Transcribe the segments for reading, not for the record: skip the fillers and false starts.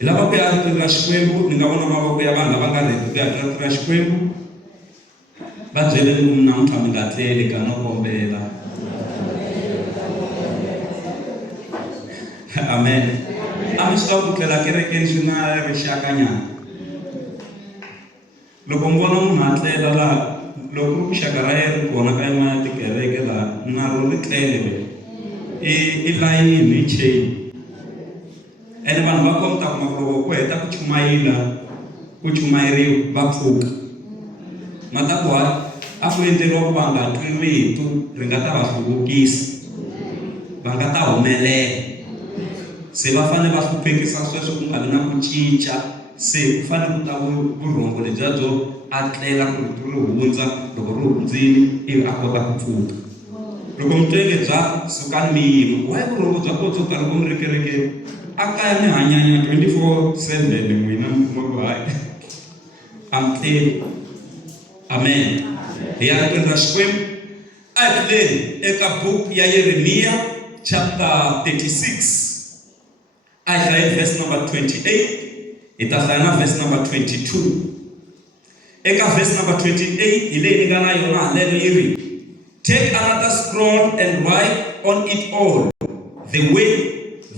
lava ku ya tirha Xikwembu, ni nga vona mavoko ya vanhu lava nga riki ku ya tirha Xikwembu. Va byele ku namuntlha mi nga tleli ka no kombela. Amen. A mi swi tiva ku tlela kerekeni swi na rixakanyana. Loko mi vona munhu a tlela laha, loko ku xaka ra yena ri kona ka yin'wana ya tikereke laha, na ro ri tlele i layini hi chain. Ene vanhu va kota ku loko ku heta ku chumayeriwa va pfuka. Mata ku a ku endleriwa ku va nga twi rito ri nga ta va hluvukisa, va nga ta humelela. Se va fanele va hluphekisa sweswo ku nga vi na ku cinca. Se ku fanele ku ta vurhongo lebyiya byo a tlela ku rito ri hundza, loko ri hundzile ivi a kota ku pfuka. Loko mutenge bya sukani mi yima, wa vurhongo bya kotsa ku loko mi ri kerekeni a kaya mi hanyanya 24/7 n'wina mi kuma ku hayi I'm clear. Amen. Hi ya tirha Xikwembu. A hi tleli eka book ya Yeremiya chapter 36. I hlaya verse number 28. Hi ta hlaya na verse number 22. Eka verse number 28 hi leyi ni nga na yona halelo yi ri, take another scroll and write on it all the way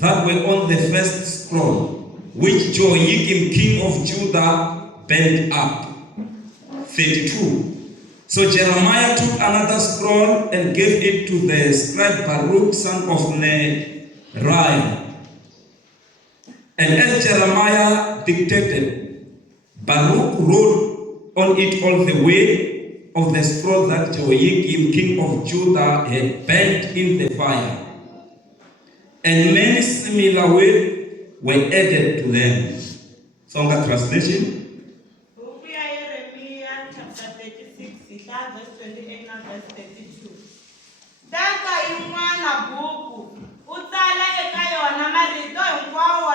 that were on the first scroll, which Jehoiakim king of Judah bent up. 32. So Jeremiah took another scroll and gave it to the scribe Baruch son of Neriah. And as Jeremiah dictated, Baruch wrote on it all the way of the scroll that Jehoiakim king of Judah had burnt in the fire. And many similar words were added to them. Songa translation. Book ya Yeremiya chapter 36, verse 28 na verse 32. Teka yin'wana buku, u tsala eka yona marito hinkwawo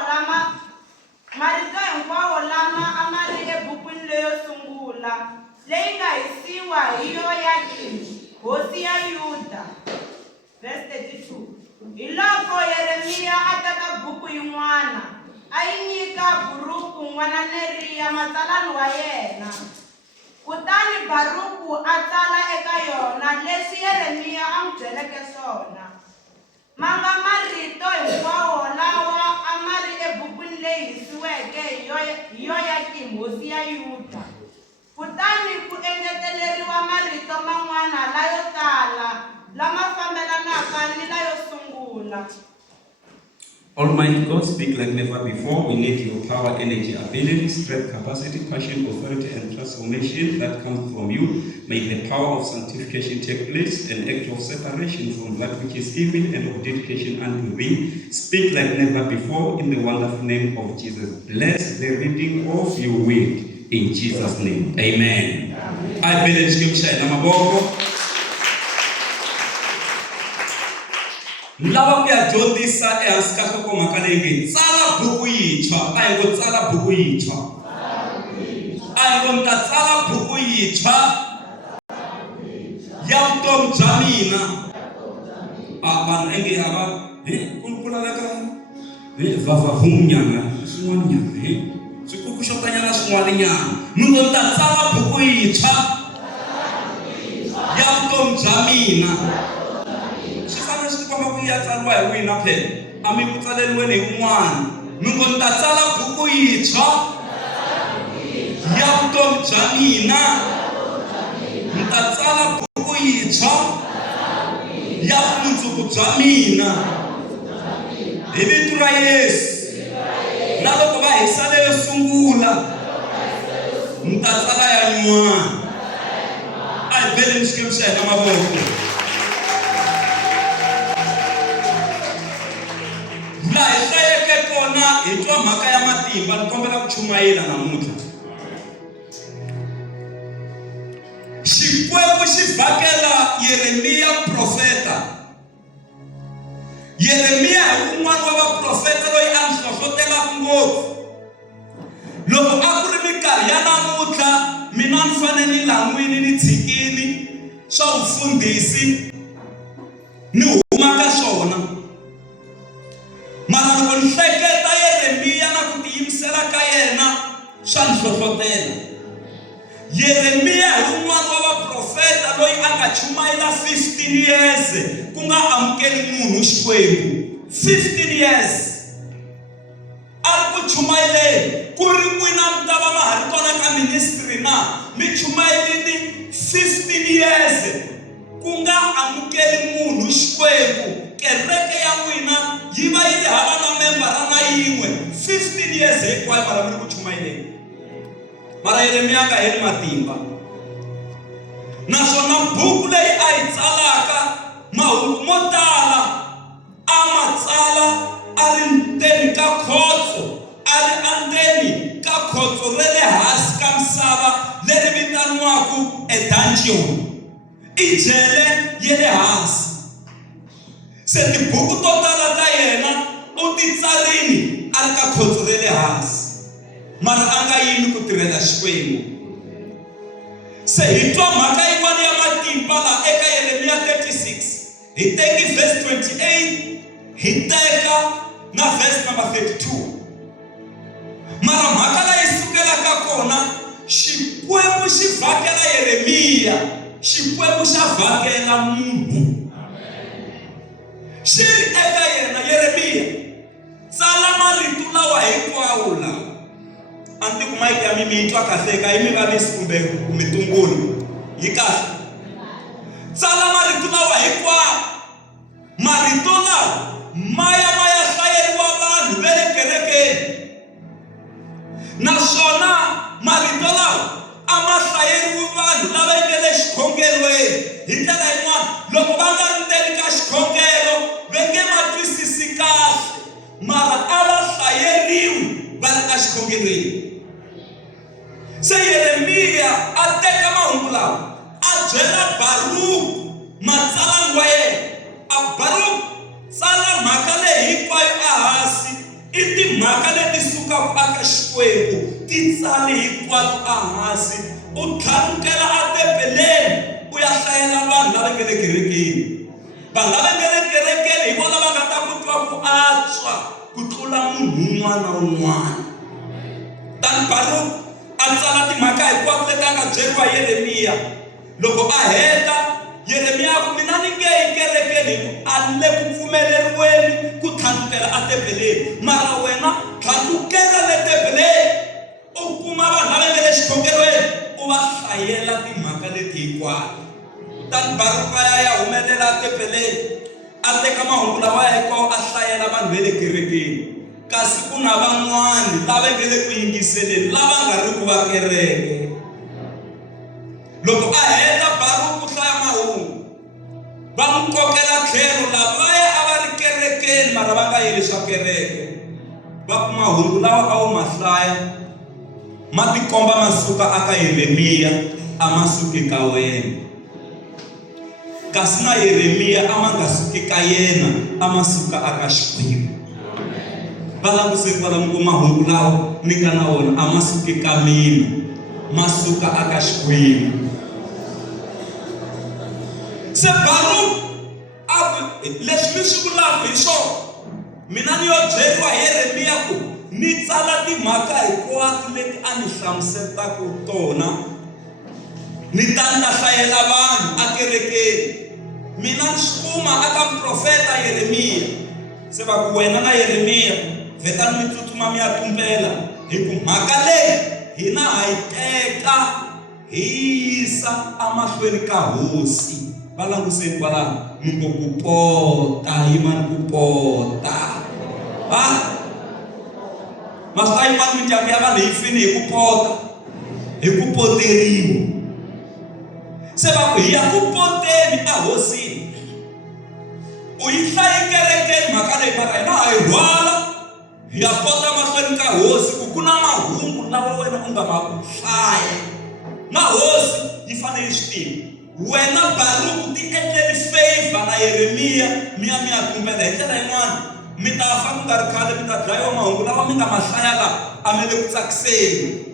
lama a ma ri ebukwini leyo sungula, leyi nga hisiwa hi Jehoiakim, hosi ya Yuda. Verse 32. Hi loko Yeremiya a teka buku yin'wana, a yi nyika Baruku n'wana Neriya matsalani wa yena. Kutani Baruku a tsala eka yona leswi Yeremiya a n'wi byeleke swona. Ma nga marito hinkwawo lawa a ma ri ebukwini leyi hisiweke hi Jehoiakim hosi ya Yuda. Kutani ku engeteleriwa marito man'wana layo tala lama fambelanaka ni layo sungula. Almighty God, speak like never before. We need your power, energy, ability, strength, capacity, passion, authority, and transformation that comes from you. May the power of sanctification take place, an act of separation from that which is evil and of dedication unto thee. Speak like never before in the wonderful name of Jesus. Bless the reading of your word in Jesus' name. Amen. I believe scripture in Amaboko. Lava ku ya dyondzisa ehansi ka nhlokomhaka leyi nge tsala buku yintshwa. A hi ngo tsala buku yintshwa. A hi ngo ni ta tsala buku yintshwa ya vutomi bya mina. Vanhu enge a va ku laveka vavahumunyana swin'wanyana swi kukuxotanyana swin'wanyana. Ni ngo ni ta tsala buku yintshwa ya vutomi bya mina. Ya tsariwa hi wina phela, a mi ku tsaleriweni hi wun'wana. Mi ngo ni ta tsala buku yintshwa ya vutomi bya mina. Ni ta tsala buku yintshwa ya vumundzuku bya mina hi vito ra Yesu. Na loko va hisa leyo sungula, ni ta tsala ya nyuwana. A hi beleni xikwembu xa hina mavoko. Laha hi hlayeke kona hi twa mhaka ya matimba. Ni kombela ku chumayela namuntlha. Xikwembu xi vhakela Yeremiya profeta. Yeremiya hi wun'wana wa vaprofeta loyi a ni hlohlotelaka ngopfu. Loko a ku ri minkarhi ya namuntlha, mina ni fanele ni lan'wini ni tshikini swa vufundhisi ni huma ka swona. Mara loko ni hleketa Yeremiya na ku tiyimisela hlohlotela. Yeremia hi un'wana wa vaprofeta loyi a nga chumayela 15 years ku nga amukeli munhu Xikwembu. 15 years a ri ku chumayeleni, ku ri n'wina mi ta va ma ha ri kona ka ministry na mi chumayelini 15 years ku nga amukeli munhu Xikwembu. Kereke ya n'wina yi va yi ri hava na membara na yin'we 15 years hinkwayo mara mi ri ku chumayeleni. Mara Yeremia nga heli matimba, naswona buku leyi a yi tsalaka mahungu mo tala a ma tsala a ri ndzeni ka khotso, a ri andzeni ka khotso ra le hansi ka misava leri vitaniwaku dungeon, i jele ye le hansi. Se tibuku to tala ta yena u ti tsarini a ri ka khotso ra le hansi, mara a nga yimi ku tirhela Xikwembu. Se hi twa mhaka yin'wana ya matimba laha eka Yeremia 36, hi teki verse 28, hi teka na verse number 32. Mara mhaka leyi sukelaka kona, Xikwembu xi vhakela Yeremia, Xikwembu xa vhakela munhu. Xi ri eka yena Yeremia, tsala marito lawa hinkwawo lawa. Anti kuma ya mimi twa kahle ka yimi va kumbe kumitungulu yi kahle. Tsala marito lawa hinkwawo, marito lawa maya hlayeriwa vanhu va le kerekeni, naswona marito lawa a ma hlayeriwi vanhu lava nga le xikhongelweni. Hi ndlela yin'wana, loko va nga ri ndzeni ka xikhongelo va nge ma twisisi kahle, mara a va hlayeriwi va ri a xikhongelweni. Se Yeremia a teka mahungu lawa a byela Baruku matsalani wa yena. A Baruku tsala mhaka leyi hinkwayo ehansi, i timhaka leti sukaka aka Xikwembu, ti tsale hinkwato ehansi. U tlharukela etempeleni u ya hlayela vanhu lava nga le kerekeni. Vanhu lava nga le kerekeni hi vona va nga ta ku twa ku antswa ku tlula munhu un'wana na un'wana. Tani Baruku a tsala timhaka hinkwato leti a nga byeriwa Yeremia. Loko a heta, Yeremia ku mina ni nge yi kerekeni a ni le ku pfumeleriweni ku tlhandlukela etempeleni, mara wena tlhandlukela le tempeleni u kuma vanhu lava nga le xikhongelweni u va hlayela timhaka leti hinkwato. Kutani Baruku ya humelela etempeleni a teka mahungu lawa hinkwawo a hlayela vanhu va le kerekeni. Kasi ku na van'wani lava nga le ku yingiseleni lava nga ri ku va kereke. Loko a heta Baruku hlaya mahungu, va n'wi kokela tlhelo lavaya a va ri kerekeni mara va nga yeli swa kereke. Va kuma mahungu lawa a wu ma hlaya ma tikomba ma suka aka Yeremia, a ma suki ka wena. Kasi na Yeremia a ma nga suki ka yena, a ma suka aka Xikwembu. Va languseni kwalomu mahungu lawa ni nga na wona a ma suki ka mina, ma suka aka Xikwembu. Se Baruku leswi mi swi vulaka hi swona, mina ni yo byeriwa Yeremia ku ni tsala timhaka hinkwato leti a ni hlamuselaka tona ni ta hlayela vanhu akerekeni. Mina ni swi kuma aka muprofeta Yeremia. Se va ku wena na Yeremia vetani mi tsutsuma mi ya tumbela, hi ku mhaka leyi hina ha yi teka hi yisa amahlweni ka hosi. Va languseni kwalano, mi ngo ku pota, yimani ku pota. Ma swi ta yimani mindyangu ya vanhu hi fini hi ku pota, hi ku poteriwa. Se va ku hi ya ku poteni ehosini. U yi hlayi kerekeni mhaka leyi, mara hina ha yi rhwala hi ya pota mahlweni ka hosi ku ku na mahungu lawa wena u nga ma ku hlaya. Na hosi yi fanele yi swi tiva. Wena Baruku ti endleli favor na Yeremia mi ya tumbela. Hi ndlela yin'wana mi ta fa ku nga ri khale mi ta dlayiwa mahungu lawa mi nga ma hlaya laha a mi le ku tsakiseni.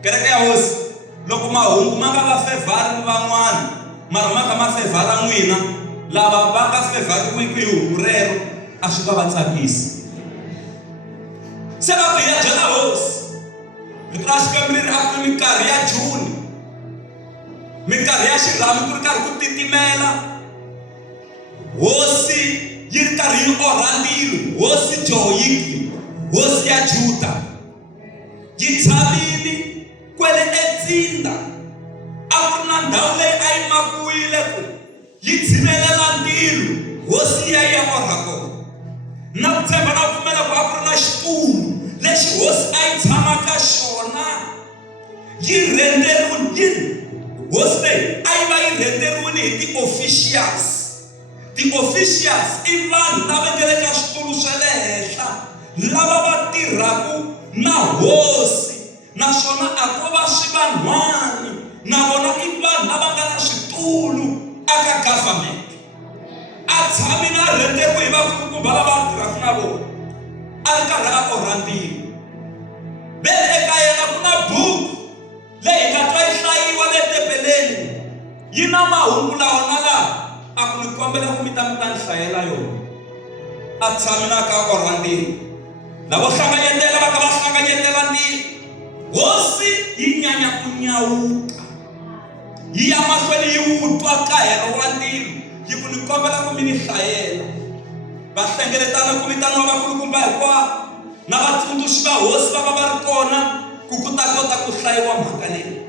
Kereke ya hosi loko mahungu ma nga va fevhari van'wana mara ma nga ma fevhara n'wina, lava va nga fevhariwiki hi hungu rero a swi va tsakisi. Se va ku hi ya byela hosi, hi Traskamri akuri minkarhi ya June. Minkarhi ya xirhami ku ri karhi ku titimela. Hosi yi ri karhi yi orha ndzilo. Hosi Jehoyakini, hosi ya Juda, yi tshamile kwele etsinda. A ku ri na ndhawu leyi a yi makiwile ku yi tshinelela ndzilo. Hosi ya orha kona. Na ku tshemba na pfumela ku a ku ri na xitulu lexi hosi a yi tshama ka xona. Yi rhenderiwile, hosi leyi a yi va yi rhenderiwile hi ti-officials. Ti-officials i vanhu lava nga le ka switulu swa le henhla, lava va tirhaka na hosi, naswona a ko va swi van'wana, na vona i vanhu lava nga na switulu aka government. A tshami na rhenderiwe hi vakulukumba lava tirhaka na vona, a ri karhi a orha ndzilo. Vele eka yena ku na buku leyi nga twa yi hlayiwa le tempeleni, yi na mahungu lawa na laha. A ku ni kombela ku mi ta ni hlayela yona. A tshami na ka orha ndzilo. Lavo hlanganyetela va ka va hlanganyetela ndzilo. Hosi yi nyanya ku nyawuka, yi ya mahlweni yi wu twa kahelo wa ndzilo. Yi ku ni kombela ku mi ni hlayela. Va hlengeletana ku vitaniwa vakulukumba hinkwavo na vatsundzuxi va hosi va va va ri kona ku ku ta kota ku hlayiwa mhaka leyi.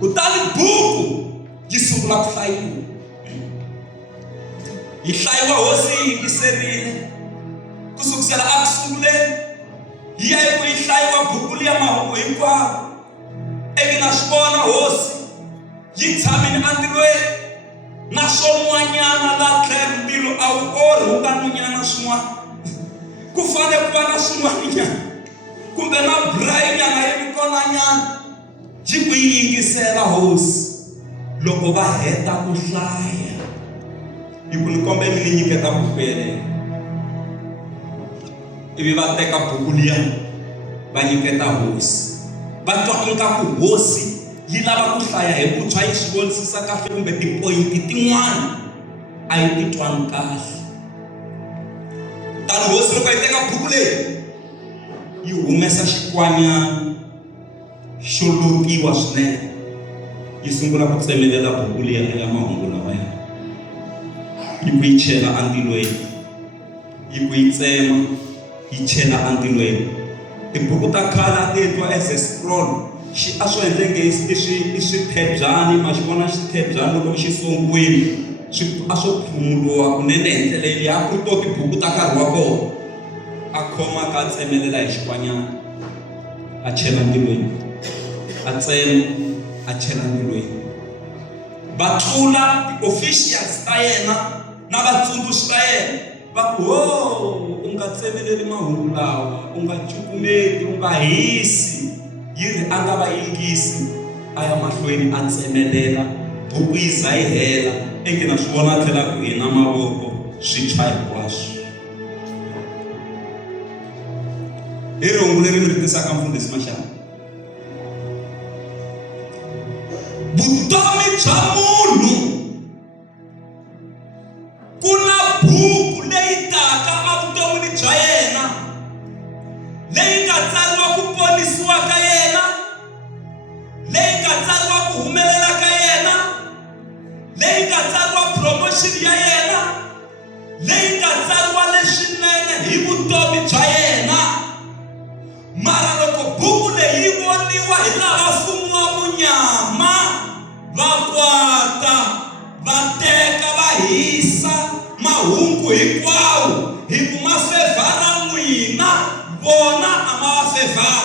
Kutani buku yi sungula ku hlayiwa. Yi hlayiwa hosi yi yingiserile ku sukela a ku sunguleni. Yi ya ku yi hlayiwa buku liya mahungu hinkwawo. Eki na swi vona hosi yi tshamile endzilweni, na swin'wanyana la tlhelo ndzilo a wu orhi wu nga nwanyana swin'wana. Ku fanele ku va na swin'wanyana kumbe na burayinyana yi ri kona nyana. Yi ku yi yingisela hosi. Loko va heta ku hlaya, yi ku ni kombela mi ni nyiketa buku yeleyo. Ivi va teka buku liya va nyiketa hosi. Va twa ingaku hosi yi lava ku hlaya hi vuntshwa, yi swi vonisisa kahle kumbe tipoyinti tin'wana a yi titwangi kahle. Tani hosi loko yi teka buku leyi, yi humesa xikwanyana xo lokiwa swinene. Yi sungula ku tsemelela buku liya ya mahungu lawaya. Yi ku yi chela endzilweni, yi ku yi tsema yi chela endzilweni. Tibuku ta khale a ti twa as a scroll. A swi endleke i swithebjani, ma xi vona xithebjani loko xi sungwini a swo phumuluwa kunene hi ndlela leyi. A ku ri to tibuku ta nkarhi wa kona. A khoma ka tsemelela hi xikwanyana, a chela ndzilweni, a tsema a chela ndzilweni. Va tlula ti-officials ta yena na vatsundzuxi ta yena va ku, u nga tsemeleli mahungu lawa, u nga cukumeti, u nga hisi. Yi ri a nga va yingisi, a ya mahlweni a tsemelela buku yi za yi hela. Enke na swi vona a tlhela ku hina mavoko swi tshwa hinkwaswo. Hi rhungu leri mi ri tisaka mfundhisi Mashava. Vutomi bya munhu ku na buku leyi taka evuton'wini bya yena, leyi nga tsariwa ku ponisiwa ka yena, leyi nga tsariwa ku humelela ka yena, leyi nga tsariwa promotion ya yena, leyi nga tsariwa leswinene hi vutomi bya yena. Mara loko buku leyi voniwa hi lava mfumo wa munyama, va kwata, va teka, va hisa mahungu hinkwawo hi ku ma fevhara n'wina, vona a ma va fevhara.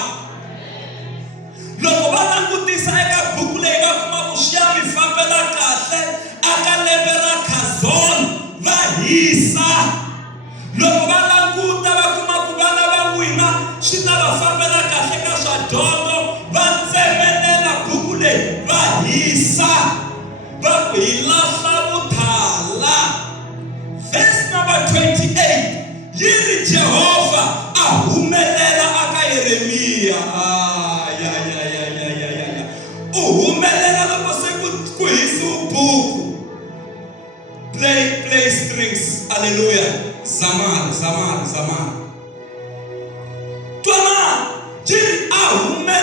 Loko va langutisa eka buku leyi va kuma ku swi ya mi fambela kahle aka lembe ra Khazona, va hisa. Loko va languta va kuma ku vana va n'wina swi ta va fambela kahle ka swa dyondzo, va tsemelela buku leyi, va hisa. Va ku hi lahla vuthala. Verse number 28 yi ri Jehovha a humelela aka Yeremiya. U humelela loko se ku hisiwa buku. Play strings. Hallelujah. Zamar. Twana, jiri a humelela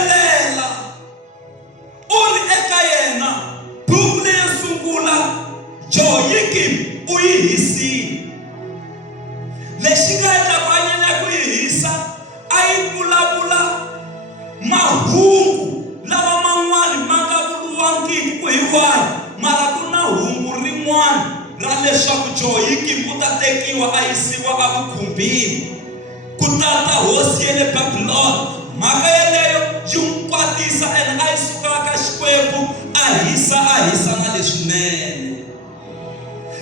hlongoriwa a yisiwa a vukhumbini ku tata hosi ya le Babylon. Mhaka yeleyo yi n'wi kwatisa and a yi suka ka Xikwembu a hisa na leswinene.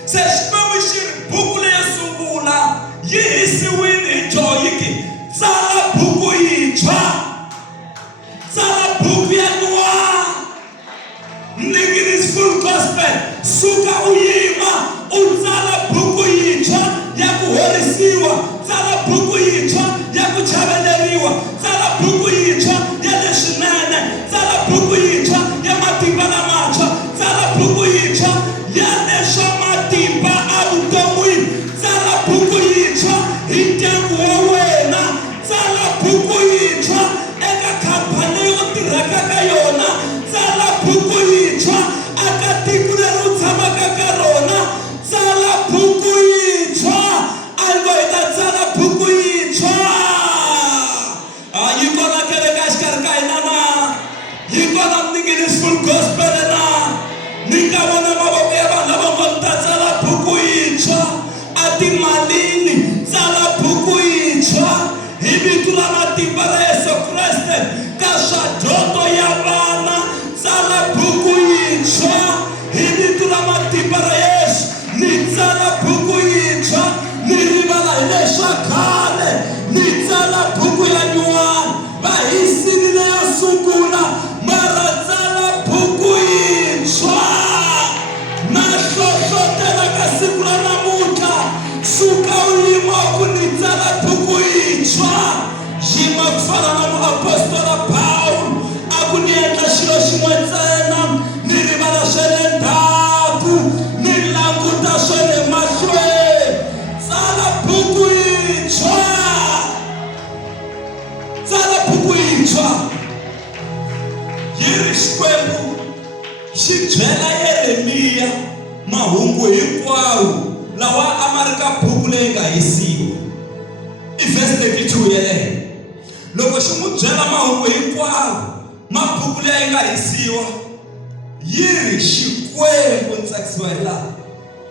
Se Xikwembu xi ri buku leyo sungula yi hisiwile hi Joyiki, tsala buku yintshwa, tsala buku ya nyuwana. Ningini full gospel, suka u yima u tsala buku yintshwa ya ku horisiwa, tsala buku yintshwa ya ku chaveleriwa, tsala buku yintshwa ya leswinene, tsala buku yintshwa ya matimba lamantshwa, tsala buku yintshwa ya leswa matimba a vuton'wini, tsala buku yintshwa hi ndyangu wa wena, tsala buku yintshwa eka khampani leyi u tirhaka ka yona, tsala buku yintshwa aka tiko leri u tshamaka ka rona, tsala buku yintshwa. A yi ngo hi ta tsala buku yintshwa. Yi kona kereke exikarhi ka hina na? Yi kona Mninginis Full Gospel na? Ni nga vona mavoko ya vanhu lava ngo ni ta tsala buku yintshwa. A timalini tsala buku yintshwa hi vito la matimba la Yesu Kreste. Ka swa dyondzo ya vana tsala buku yintshwa hi vito la matimba la Yesu. Ni tsala buku yintshwa, ni rivala hi leswa khale, ni tsala buku ya nyuwana. Va hisile leyo sungula mara tsala buku yintshwa. Na hlohlotela ka siku la namuntlha, suka u yima ku ni tsala buku yintshwa. Yima ku fana na muapostola Paulo a ku ni endla xilo xin'we ntsena, ni rivala swa le ndzhaku, ni languta swa le mahlweni. Tsala buku yintshwa, tsala buku yintshwa. Yi ri Xikwembu xi byela Yeremiya mahungu hinkwawo lawa a ma ri ka buku leyi nga hisiwa. I verse 32 yeleyo. Loko xi n'wi byela mahungu hinkwawo ma buku leyi nga hisiwa, yi ri Xikwembu tsakisiwa hi laha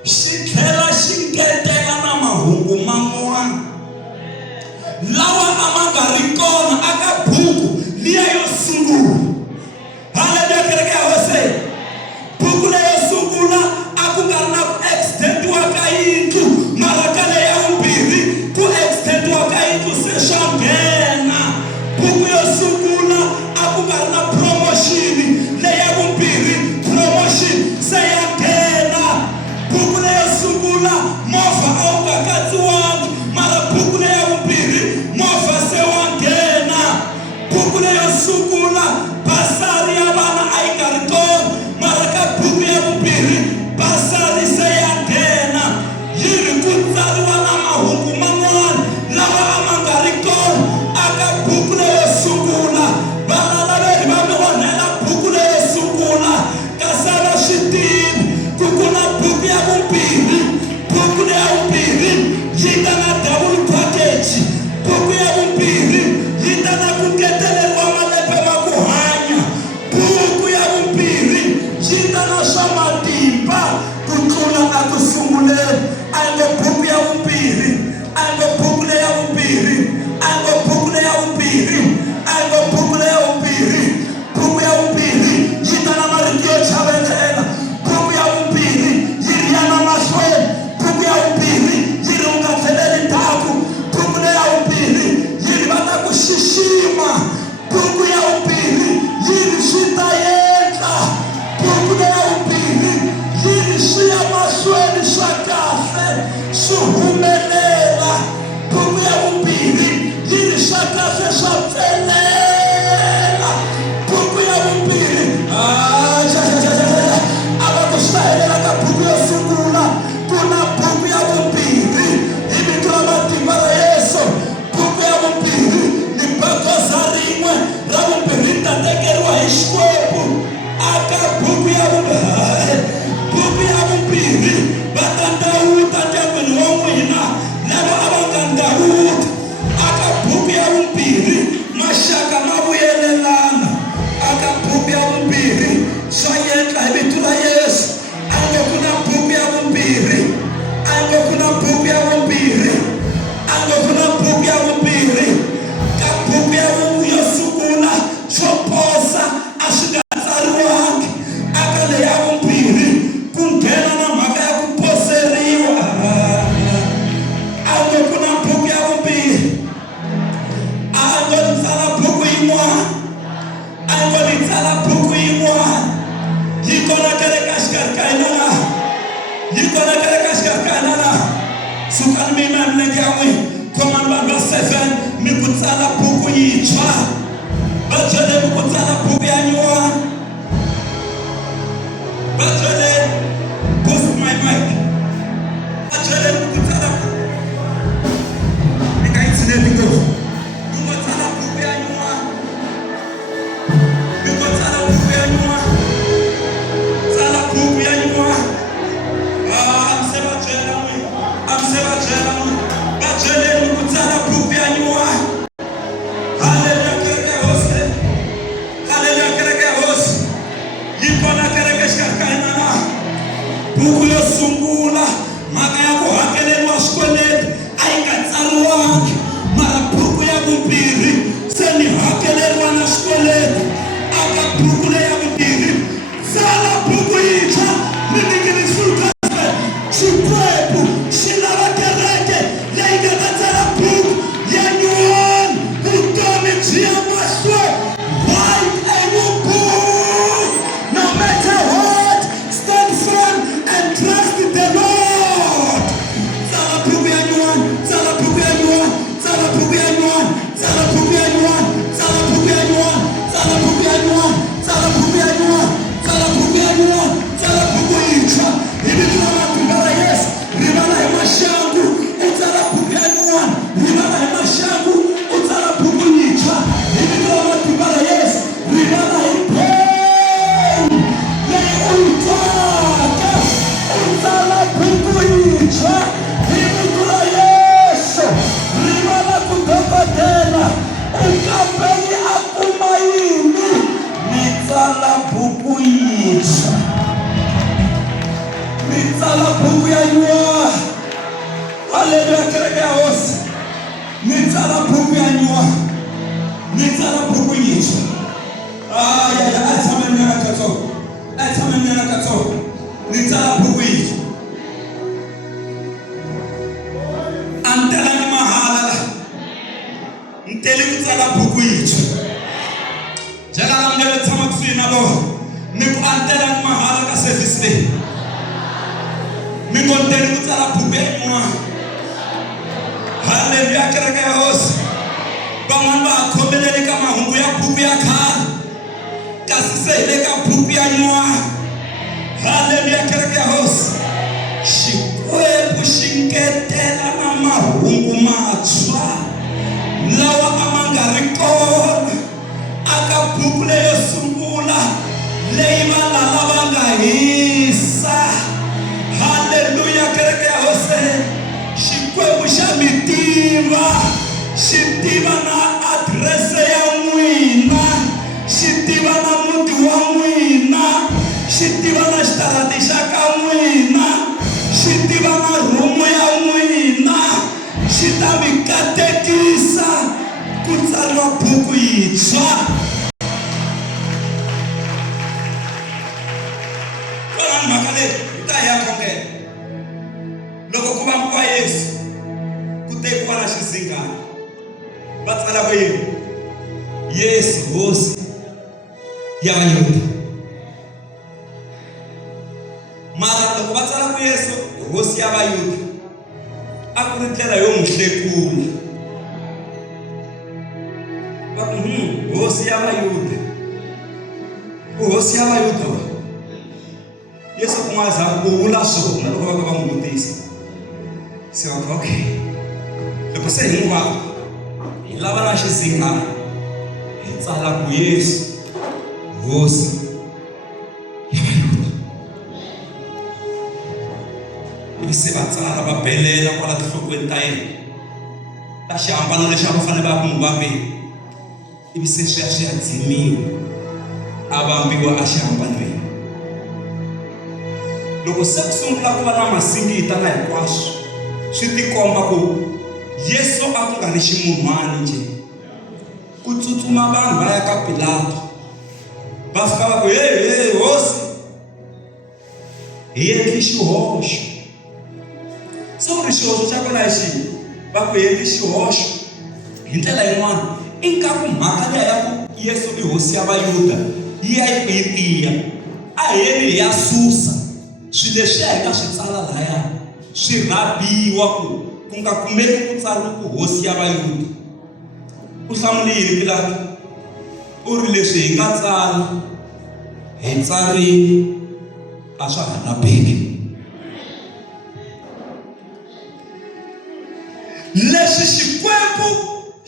xi tlhela xi ngetela na mahungu man'wana lawa a ma nga ri kona aka buku liya yo sungula. Haleluya, kereke ya Hosi. Buku leyo sungula a ku nga ri na ku extend-iwa ka yindlu, mara ka leyi ya vumbirhi ku extend-iwa ka yindlu se swa nghena. Buku yo sungula a ku nga ri na promotion, leyi ya vumbirhi promotion se ya nghena. Buku leyo sungula movha a wu nga katsiwangi, mara buku leyi ya vumbirhi movha se wa nghena. Buku leyo sungula basari ya vana a yi nga ri kona, mara ka buku ya vumbirhi basari se ya nghena. Yi ri ku tsariwa na mahungu man'wana lawa a ma nga ri kona aka buku leyo sungula. Vana laveri va mi onhela buku leyo sungula, kasi a va swi tivi ku ku na buku ya vumbirhi. Buku leya vumbirhi yi ta na double package. Buku ya vumbirhi yi ta na ku ngeteleriwa malembe ma ku hanya. Buku ya vumbirhi yi ta na swa matimba ku tlula a ku sunguleni. A yi ngo buku ya vumbirhi, a yi ngo buku leya vumbirhi, a yi ngo buku leya vumbirhi, a yi ngo buku leya vumbirhi. Buku ya vumbirhi yi ta na marito yo chavelela. Buku ya vumbirhi yi ri ya na mahlweni. Buku ya vumbirhi yi ri u nga tlheleli ndzhaku. Buku leya vumbirhi yi ri va ta ku xixima kona kereka xikarhi ka hina na, yi kona kereka xikarhi ka hina na. Sukani mi yima hi milenge ya n'wina, khomani vanhu va 7 mi ku tsala buku yintshwa, va byeleni ku tsala buku ya nyuwana, va byeleni post my mic, va byeleni ku tsala mi nga yi tshineli ngopfu, mi ngo tsala buku ya nyuwana, mi ngo tsala buku ya nyuwana, tsala buku ya nyuwana. Se va byela n'wina, se va byela n'wina, va byeleni ku tsala buku ya nyuwana. Haleluya, kereke ya hosi, haleluya, kereke ya hosi, yi kona kereke xikarhi ka hina na. Buku yo sungula mhaka ya ku hakeleriwa swikweleti a yi nga tsariwangi, mara buku ya vumbirhi se ni hakeleriwa na swikweleti. Aka buku leyi ya vumbirhi, tsala buku yintshwa, mi nyikile full gospel. Xikwembu xi lava kereke leyi nga ta tsala buku ya nyuwana, vutomi byi ya mahlweni. Write a new book, no matter what, stand firm and trust the Lord. Tsala buku ya nyuwana, tsala buku ya nyuwana, tsala buku ya nyuwana, tsala buku ya nyuwana, tsala buku ya nyuwana, tsala buku ya nyuwana, tsala buku ya nyuwana, tsala buku ya nyuwana, tsala buku yintshwa. Hi vito ra matimba ra Yesu, rivala hi maxangu, u tsala buku ya nyuwana, rivala hi maxangu, u tsala buku yintshwa. Hi vito ra matimba ra Yesu, rivala hi pain leyi u yi twaka, u tsala buku yintshwa. Hi vito ra Yesu, rivala ku dokodela, u kambeli a kuma yini, mi tsala buku yintshwa. Mi tsala buku ya nyuwana. Haleluya, kereke ya hosi, mi tsala buku ya nyuwana, mi tsala buku yintshwa. A tshameni nyana katsongo, a tshameni nyana katsongo, mi tsala buku yintshwa. A ni telangi mahala la, ni tele ku tsala buku yintshwa. Jala la mi nga lo tshama kusuhi na vona, mi ku a ni telangi mahala ka service leyi. Mi ngo ni tele ku tsala buku ya nyuwana. Haleluya, kereke ya hosi. Van'wana va ha khomelele ka mahungu ya buku ya khale, kasi se hi le ka buku ya nyuwana. Haleluya, kereke ya hosi. Xikwembu xi ngetela na mahungu mantshwa lawa a ma nga ri kona aka buku leyo sungula leyi valala va nga hisa. Haleluya, kereke ya hosi. Xikwembu xa mi tiva, xi tiva na adirese ya n'wina, xi tiva na muti wa n'wina, xi tiva na xitarati xa ka n'wina, xi tiva na rumu ya n'wina, xi ta mi katekisa ku tsariwa buku yintshwa. Twanani mhaka leyi yi ta hi ya khongela. Loko ku vambiwa Yesu, ku tekiwa na xizingana, va tsala ku yini? Yesu hosi ya Vayuda. Mara loko va tsala ku Yesu hosi ya Vayuda, a ku ri ndlela yo n'wi hlekula. Va ku hosi ya Vayuda, ku hosi ya Vayuda wa. Yesu ku nga za ku vula swona loko va ka va n'wi vutisa. Se va ku okay, loko se hi n'wi vava, hi lava na xizingana, hi tsala ku Yesu hosi ya Vayuda. Ivi se va tsala va belela kwala tinhlokweni ta yena ta xihambano lexi a va fanele va ku n'wi vambeni. Ivi se swi ya dzimiwa, a vambiwa a xihambanweni. Loko se ku sungula ku va na masingita na hinkwaswo, swi tikomba ku Yesu a ku nga ri ximunhwana nje. Ku tsutsuma vanhu va ya ka Pilato, va fika va ku hey hosi, hi endli xihoxo. Se u ri xihoxo xa kona hi xihi? Va ku hi endli xihoxo hi ndlela yin'wana, ingaku mhaka leyi ya ku Yesu i hosi ya Vayuda yi ya yi tiya. A a yeni ya susa swilo leswi hi nga swi tsala laya swi rhabiwa ku nga kumeki ku tsariwa ku hosi ya Vayuda. U hlamule yini Pilato? U ri leswi hi nga tsala hi tsarile a swa ha rhabeki. Leswi Xikwembu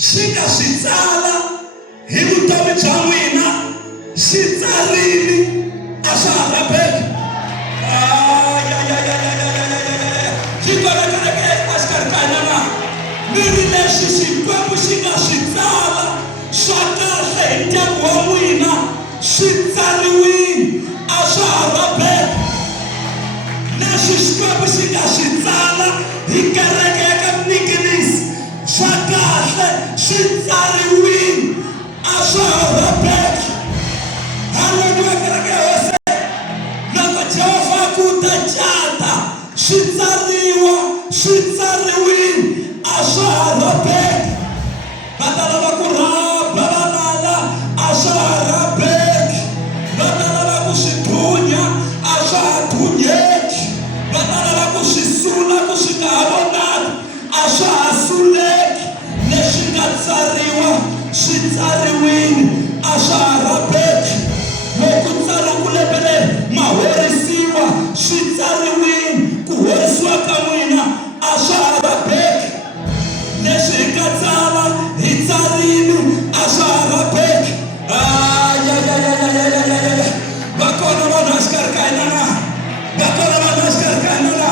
xi nga swi tsala hi vutomi bya n'wina xi tsarile a swa ha rhabeki. Miri leswi Xikwembu xi nga swi tsala swa kahle hi ndyangu wa n'wina swi tsariwile a swa ha rhabeki. Leswi Xikwembu xi nga swi tsala hi kereke ya ka Nikinisi swa kahle swi tsariwile a swa ha rhabeki. Haleluya kereke ya Hosi. Loko Jehovha ku ta cata swi tsariwa swi tsariwile a swa ha rhabeki. Va ta lava ku rhaba va lala a swa ha rhabeki. Va ta lava ku swi thunya a swa ha thunyeki. Va ta lava ku swi sula ku swi nga ha vonaki a swa ha suleki. Leswi nga tsariwa swi tsariwile a swa ha rhabeki. Loko tsariwa ku lebele ma horisiwa swi tsariwile ku horisiwa ka n'wina a swa ha rhabeki. Leswi hi nga tsala hi tsarile a swa ha rhabeki. Va kona vanhu exikarhi ka hina na? Va kona vanhu exikarhi ka hina na?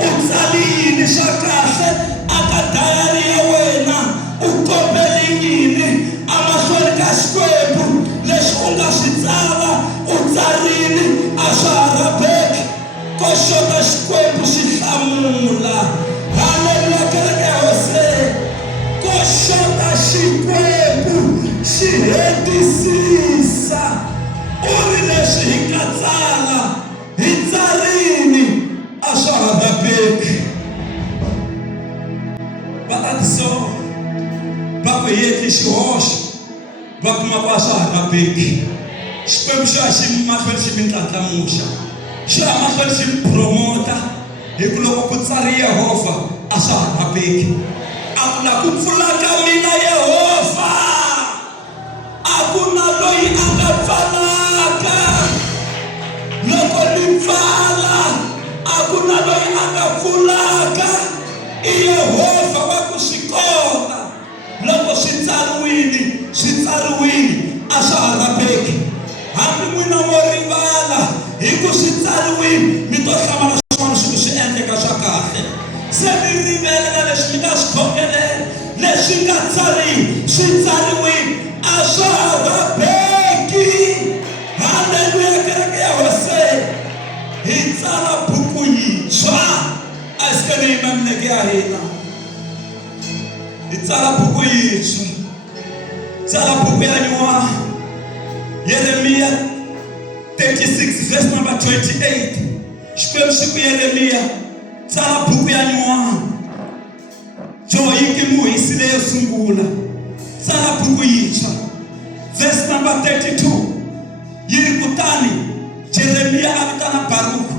U tsalile swa kahle aka dayari ya wena. U kombele yini emahlweni ka Xikwembu? Leswi u nga swi tsala u tsarile a swa ha rhabeki. Ko xota Xikwembu xi hlamula. Haleluya kereke ya Hosi. Ko xota Xikwembu xi hetisisa. U ri leswi hi nga tsala hi tsarile a swa ha rhabeki. Va ta tisola va ku hi endle xihoxo va kuma ku a swa ha rhabeki. Xikwembu xi ya xi mahlweni xi mi ndlandlamuxa, xi ya mahlweni xi mi promota. Hi ku loko ku tsari Yehovha a swa ha rhabeki. A ku na ku pfula ka mina Yehovha, a ku na loyi a nga pfalaka. Loko ni pfala a ku na loyi a nga pfulaka. I Yehovha wa ku swi kota. Loko swi tsariwile a swa ha rhabeki. Hambi n'wina mo rivala hi ku swi tsariwile mi to hlamala swin'wana swilo swi endleka swa kahle. Se mi rivelela leswi mi nga swi khokelela leswi nga swi tsariwile a swa ha rhabeki. Haleluya kereke ya Hosi. Hi tsala buku yintshwa esikeni hi milenge ya hina. Hi tsala buku yintshwa. Tsala buku ya nyuwana. Yeremiya 36 verse number 28. Xikwembu xi ku Yeremiya tsala buku ya nyuwana. Joyiki muhisi leyo sungula. Tsala buku yintshwa. Verse number 32. Yiri kutani Jeremiya a vitana Baruku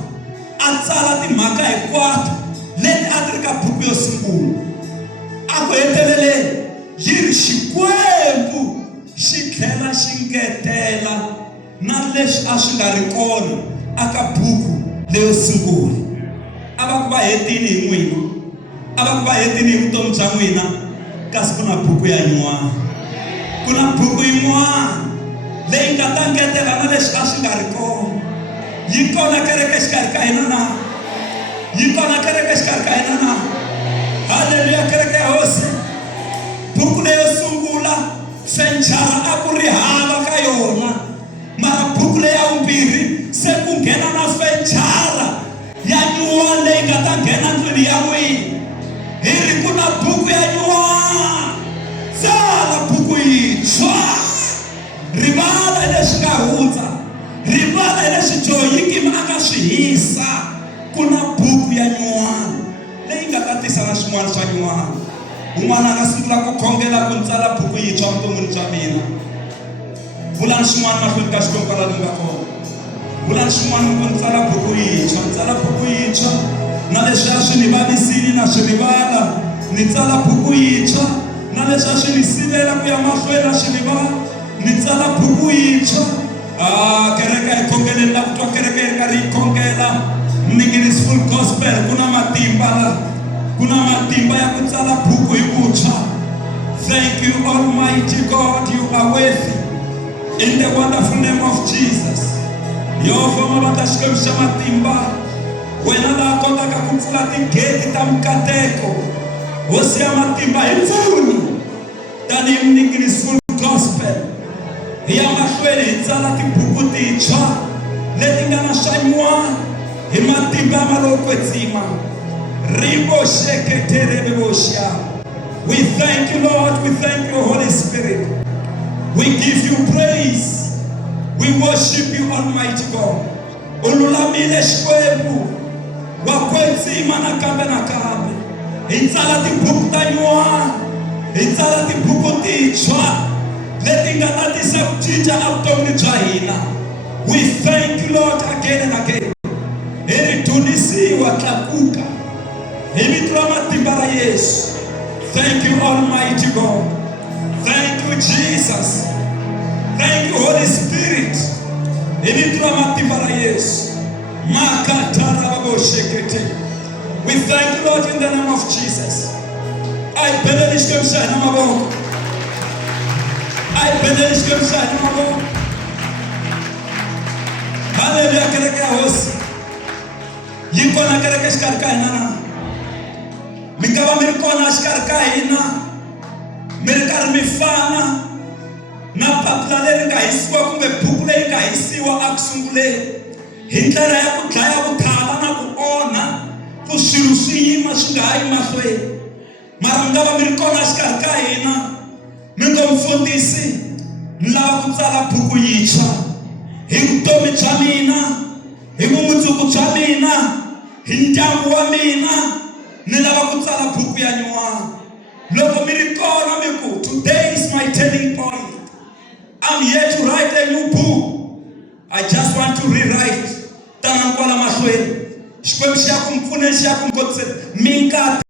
a tsala timhaka hinkwato leti a ti ri ka buku yo sungula. A ku heteleleni yiri Xikwembu xi tlhela xi ngetela na leswi a swi nga ri kona aka buku leyo sungula. A va ku va hetini hi n'wina, a va ku va hetini hi vutomi bya n'wina, kasi ku na buku ya nyuwana. Ku na buku yin'wana leyi nga ta ngetela na leswi a swi nga ri kona. Yi kona kereke exikarhi ka hina na? Yi kona kereke exikarhi ka hina na? Haleluya kereke ya Hosi. Buku leyo sungula fenchara a ku ri hava ka yona, mara buku leya vumbirhi se ku nghena na fenchara ya nyuwana leyi nga ta nghena ndlwini ya n'wina. Hi ri ku na buku ya nyuwana. Tsala buku yintshwa. Rivala hi leswi nga hundza. Rivala hi leswi Joyiki a nga swi hisa. Ku na buku ya nyuwana leyi nga ta tisa na swin'wana swa nyuwana. Un'wana a nga sungula ku khongela ku tsala buku yintshwa vuton'wini bya mina. Vula swin'wana mahlweni ka Xikwembu kwala ni nga kona. vula xin'wana ku ni tsala buku yintshwa, ni tsala buku yintshwa na leswi a swi ni vavisini na swi rivala. Ni tsala buku yintshwa na leswi a swi ni sivela ku ya mahlweni na swi rivala. Ni tsala buku yintshwa. Kereke hi khongeleni la ku twa kereke yi ri karhi yi khongela Mninginis Full Gospel. Ku na matimba la, ku na matimba ya ku tsala buku hi vuntshwa. Thank you Almighty God, you are worthy. In the wonderful name of Jesus. Yehova mavata xikwembu xa matimba, wena laha kotaka ku pfula tigeti ta mikateko, hosi ya matimba hi pfuni. Tanihi Mninginis Full Gospel hi ya mahlweni hi tsala tibuku tintshwa leti nga na swa nyuwana hi matimba ya malokwetsima. Ribo sheketerebe boxia. We thank you Lord, we thank you Holy Spirit. We give you praise. We worship you Almighty God. Ululamile xikwembu wa kwetsima nakambe nakambe. Hi tsala tibuku ta nyuwana, hi tsala tibuku tintshwa leti nga ta tisa ku cinca evuton'wini bya hina. We thank you Lord again and again. Hi ri dunisiwa tlakuka hi vito ra matimba ra Yesu. Thank you Almighty God. Thank you Jesus. Thank you Holy Spirit. Hi vito ra matimba ra Yesu. We thank you Lord in the name of Jesus. I believe xikwembu xa hina mavoko. I believe xikwembu xa hina mavoko. Haleluya. Kereke ya hosi yi kona kereke xikarhi ka hina na? Mi nga va mi ri kona xikarhi ka hina, mi ri karhi mi fana na papila leri nga hisiwa kumbe buku leyi nga hisiwa a ku sunguleni hi ndlela ya ku dlaya vuthala na ku onha ku swilo swi yima swi nga ha yi mahlweni. Mara mi nga va mi ri kona xikarhi ka hina, mi ngo mfundhisi ni lava ku tsala buku yintshwa hi vutomi bya mina, hi vumundzuku bya mina, hi ndyangu wa mina. Ni lava ku tsala buku ya nyuwana. Loko mi ri kona mi ku today is my turning point. I'm here to write a new book. I just want to rewrite. Tana kwala mahlweni. Xikwembu xi ya ku mi pfuneni, xi ya ku mi kotiseni.